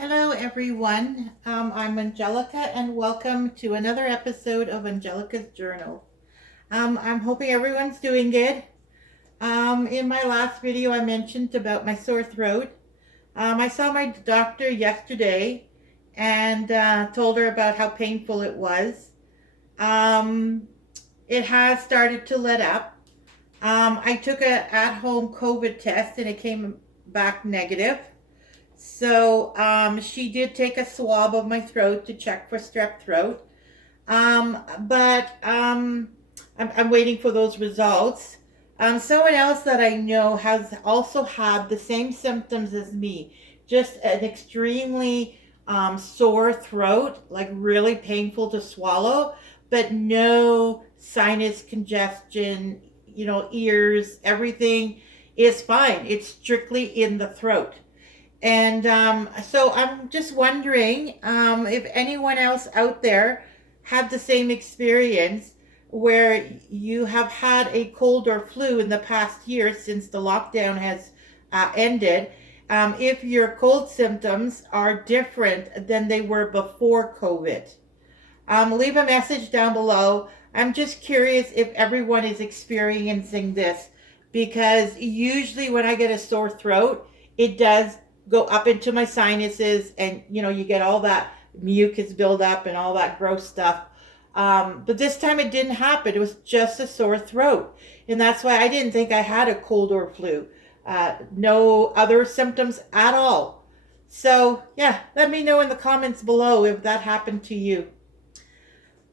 Hello everyone, I'm Angelica and welcome to another episode of Angelica's Journal. I'm hoping everyone's doing good. In my last video I mentioned about my sore throat. I saw my doctor yesterday and told her about how painful it was. Um, it has started to let up. I took a at-home COVID test and it came back negative. So she did take a swab of my throat to check for strep throat. But I'm waiting for those results. Someone else that I know has also had the same symptoms as me, just an extremely sore throat, like really painful to swallow, but no sinus congestion, ears, everything is fine. It's strictly in the throat. And so I'm just wondering if anyone else out there had the same experience where you have had a cold or flu in the past year since the lockdown has ended. If your cold symptoms are different than they were before COVID. Leave a message down below. I'm just curious if everyone is experiencing this because usually when I get a sore throat, it does go up into my sinuses and you get all that mucus build up and all that gross stuff. But this time it didn't happen. It was just a sore throat. And that's why I didn't think I had a cold or flu. No other symptoms at all. So yeah, let me know in the comments below if that happened to you.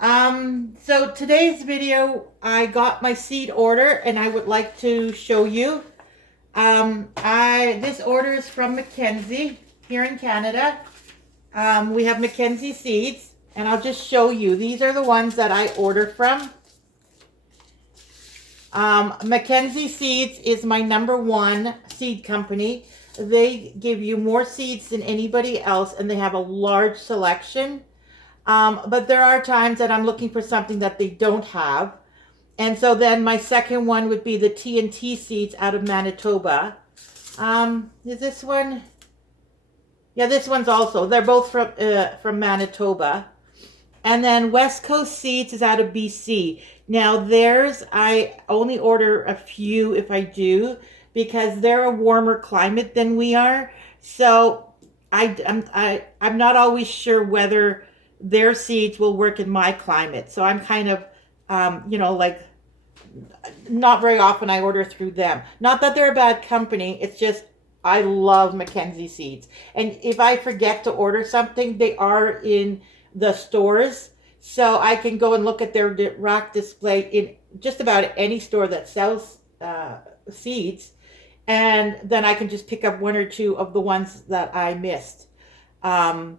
So today's video, I got my seed order and I would like to show you. This order is from Mackenzie here in Canada. We have Mackenzie seeds and I'll just show you. These are the ones that I order from. Mackenzie Seeds is my #1 seed company. They give you more seeds than anybody else and they have a large selection. But there are times that I'm looking for something that they don't have. And so then my second one would be the TNT seeds out of Manitoba. Is this one? Yeah, this one's also. They're both from Manitoba. And then West Coast Seeds is out of BC. Now theirs, I only order a few if I do, because they're a warmer climate than we are. So I'm not always sure whether their seeds will work in my climate. So I'm kind of, like not very often I order through them. Not that they're a bad company. It's just I love Mackenzie seeds. And if I forget to order something, they are in the stores. So I can go and look at their rack display in just about any store that sells seeds. And then I can just pick up one or two of the ones that I missed. And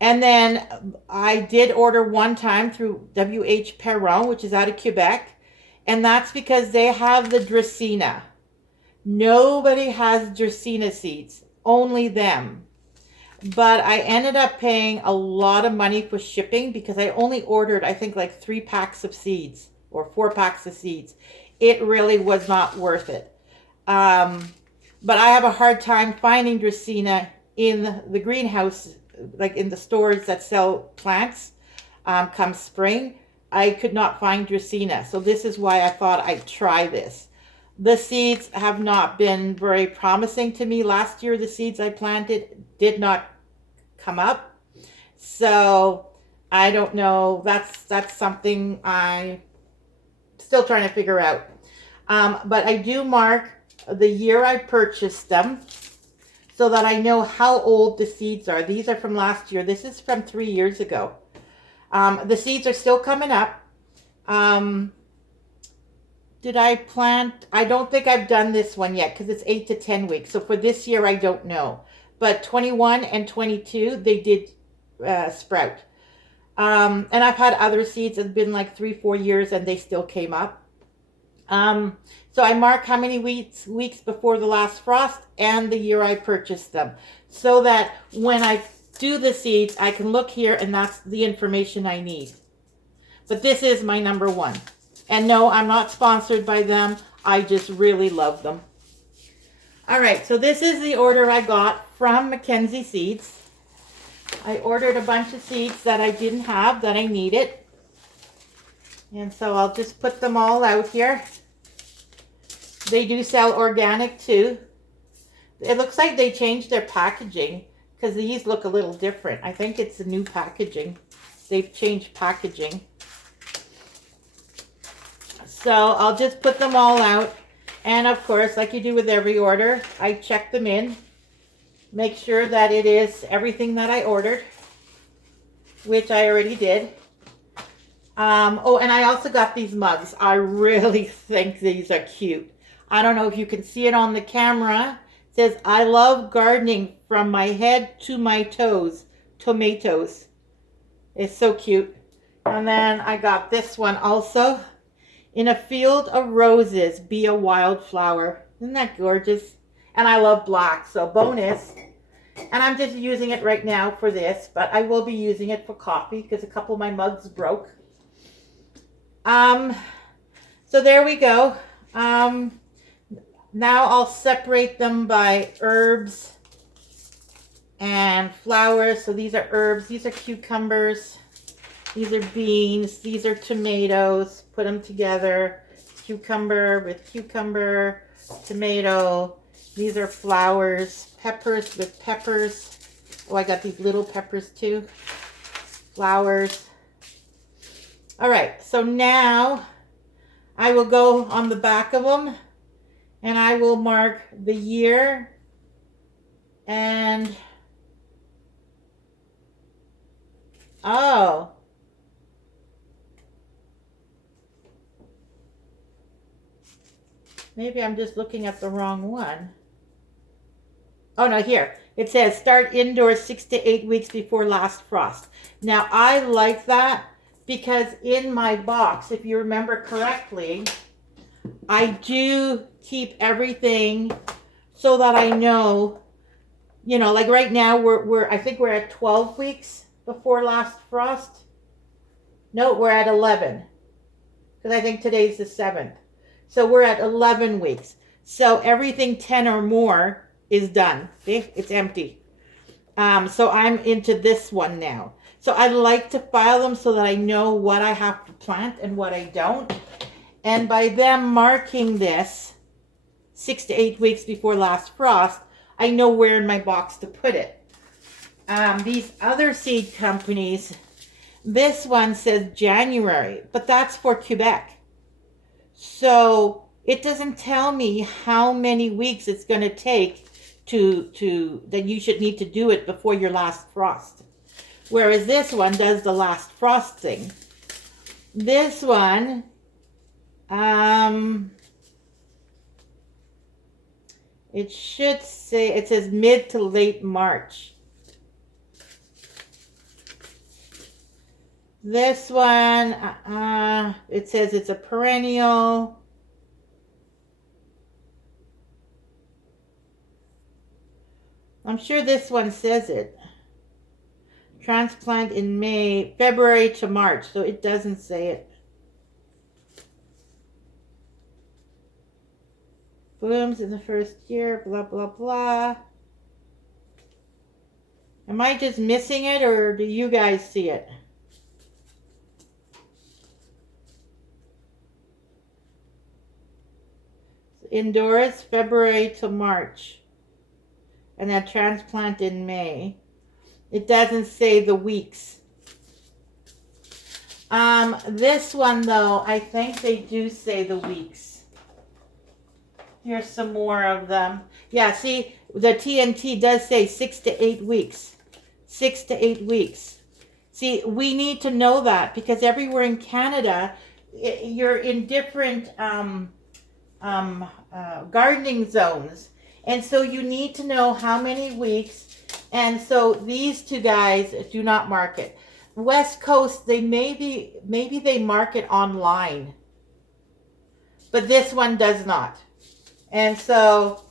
then I did order one time through WH Perron, which is out of Quebec. And that's because they have the Dracaena. Nobody has Dracaena seeds, only them. But I ended up paying a lot of money for shipping because I only ordered, I think, like 3 packs of seeds or 4 packs of seeds. It really was not worth it. But I have a hard time finding Dracaena in the greenhouse, like in the stores that sell plants come spring. I could not find Dracaena. So this is why I thought I'd try this. The seeds have not been very promising to me. Last year, the seeds I planted did not come up. So I don't know. That's something I'm still trying to figure out. But I do mark the year I purchased them so that I know how old the seeds are. These are from last year. This is from 3 years ago. The seeds are still coming up. Did I plant? I don't think I've done this one yet because it's 8 to 10 weeks. So for this year, I don't know. But 21 and 22, they did sprout. And I've had other seeds that have been like 3-4 years and they still came up. So I mark how many weeks before the last frost and the year I purchased them. So that when I do the seeds, I can look here and that's the information I need. But this is my #1. And no, I'm not sponsored by them. I just really love them. All right, so this is the order I got from Mackenzie Seeds. I ordered a bunch of seeds that I didn't have that I needed. And so I'll just put them all out here. They do sell organic too. It looks like they changed their packaging because these look a little different. I think it's the new packaging. They've changed packaging. So I'll just put them all out. And of course, like you do with every order, I check them in. Make sure that it is everything that I ordered, which I already did. Oh, and I also got these mugs. I really think these are cute. I don't know if you can see it on the camera. It says, I love gardening from my head to my toes. Tomatoes. It's so cute. And then I got this one also. In a field of roses, be a wildflower. Isn't that gorgeous? And I love black, so bonus. And I'm just using it right now for this, but I will be using it for coffee because a couple of my mugs broke. So there we go. Now I'll separate them by herbs and flowers. So these are herbs, these are cucumbers, these are beans, these are tomatoes. Put them together. Cucumber with cucumber, tomato. These are flowers, peppers with peppers. Oh, I got these little peppers too. Flowers. All right, so now I will go on the back of them and I will mark the year and, oh, maybe I'm just looking at the wrong one. Oh no, here. It says start indoors 6 to 8 weeks before last frost. Now I like that because in my box, if you remember correctly, I do keep everything so that I know, you know, like right now I think we're at 12 weeks before last frost. No, we're at 11 because I think today's the 7th. So we're at 11 weeks. So everything 10 or more is done. See, it's empty. So I'm into this one now. So I like to file them so that I know what I have to plant and what I don't. And by them marking this 6 to 8 weeks before last frost, I know where in my box to put it. These other seed companies, this one says January, but that's for Quebec. So it doesn't tell me how many weeks it's going to take to that you should need to do it before your last frost. Whereas this one does the last frost thing. This one, it should say, it says mid to late March. This one, it says it's a perennial. I'm sure this one says it. Transplant in February to March, so it doesn't say it. Blooms in the first year, blah, blah, blah. Am I just missing it, or do you guys see it? Indoors, February to March. And then transplant in May. It doesn't say the weeks. This one, though, I think they do say the weeks. Here's some more of them. Yeah, see, the TNT does say 6 to 8 weeks. 6 to 8 weeks. See, we need to know that because everywhere in Canada, you're in different gardening zones. And so you need to know how many weeks. And so these two guys do not mark it. West Coast, they maybe they mark it online. But this one does not. And so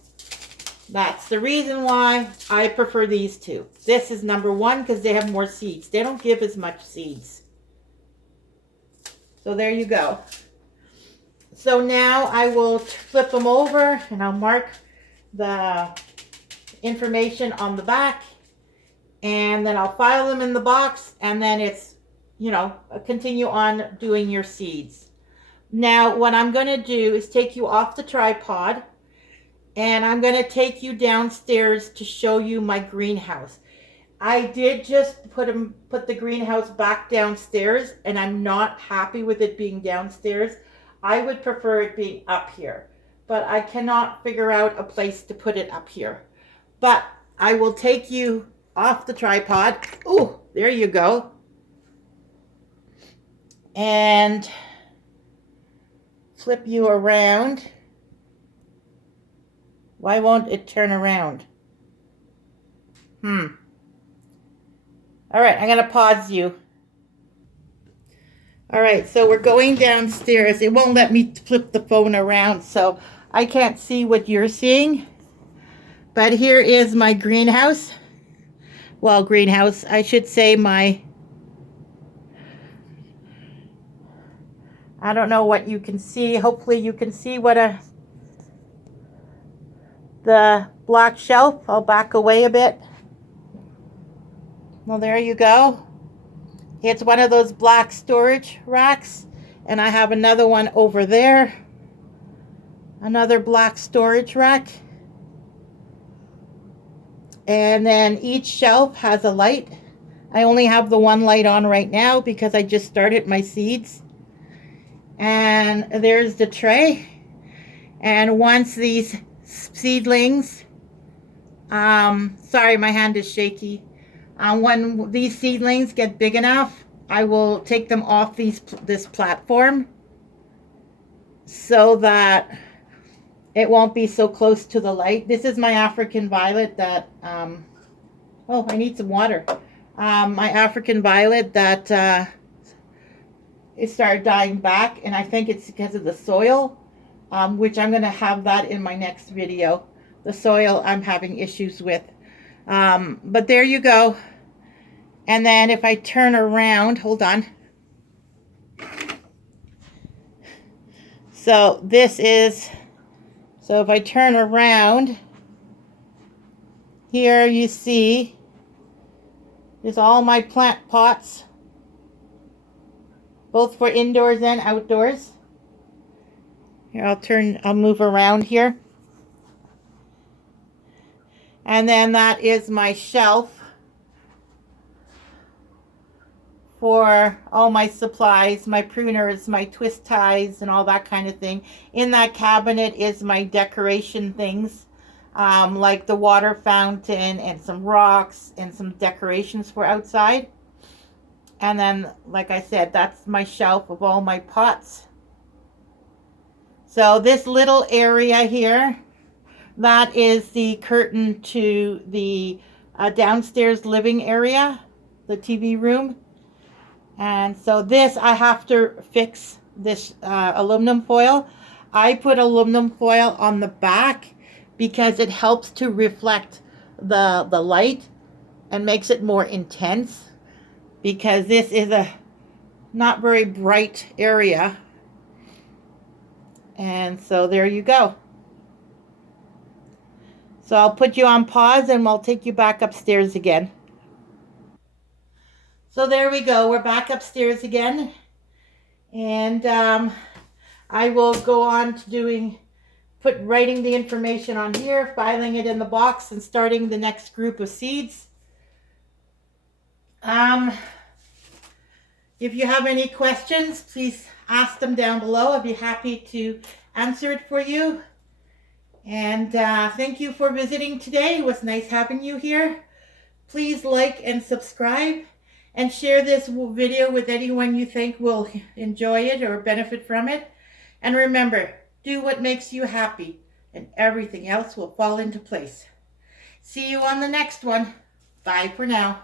that's the reason why I prefer these two. This is number one because they have more seeds. They don't give as much seeds. So there you go. So now I will flip them over and I'll mark the information on the back and then I'll file them in the box, and then it's, you know, continue on doing your seeds. Now, what I'm going to do is take you off the tripod, and I'm going to take you downstairs to show you my greenhouse. I did just put the greenhouse back downstairs, and I'm not happy with it being downstairs. I would prefer it being up here, but I cannot figure out a place to put it up here. But I will take you off the tripod. Oh, there you go. And flip you around. Why won't it turn around? All right, I'm going to pause you. All right, so we're going downstairs. It won't let me flip the phone around, so I can't see what you're seeing. But here is my greenhouse. Well, greenhouse, I should say my... I don't know what you can see. Hopefully you can see what the black shelf. I'll back away a bit. Well, there you go. It's one of those black storage racks, and I have another one over there. Another black storage rack. And then each shelf has a light. I only have the one light on right now because I just started my seeds. And there's the tray. And once these seedlings, sorry, my hand is shaky. When these seedlings get big enough, I will take them off this platform so that it won't be so close to the light. This is my African violet that, oh, I need some water. My African violet that it started dying back, and I think it's because of the soil, which I'm going to have that in my next video. The soil I'm having issues with. But there you go. And then if I turn around, hold on. So this is, so if I turn around, here you see, there's all my plant pots, both for indoors and outdoors. Here, I'll move around here. And then that is my shelf for all my supplies, my pruners, my twist ties, and all that kind of thing. In that cabinet is my decoration things, like the water fountain and some rocks and some decorations for outside. And then, like I said, that's my shelf of all my pots. So this little area here, that is the curtain to the downstairs living area, the TV room. And so this, I have to fix this aluminum foil. I put aluminum foil on the back because it helps to reflect the light and makes it more intense, because this is a not very bright area. And so there you go. So I'll put you on pause and we'll take you back upstairs again. So there we go. We're back upstairs again. And I will go on to writing the information on here, filing it in the box, and starting the next group of seeds. If you have any questions, please ask them down below. I'd be happy to answer it for you. And thank you for visiting today. It was nice having you here. Please like and subscribe, and share this video with anyone you think will enjoy it or benefit from it. And remember, do what makes you happy, and everything else will fall into place. See you on the next one. Bye for now.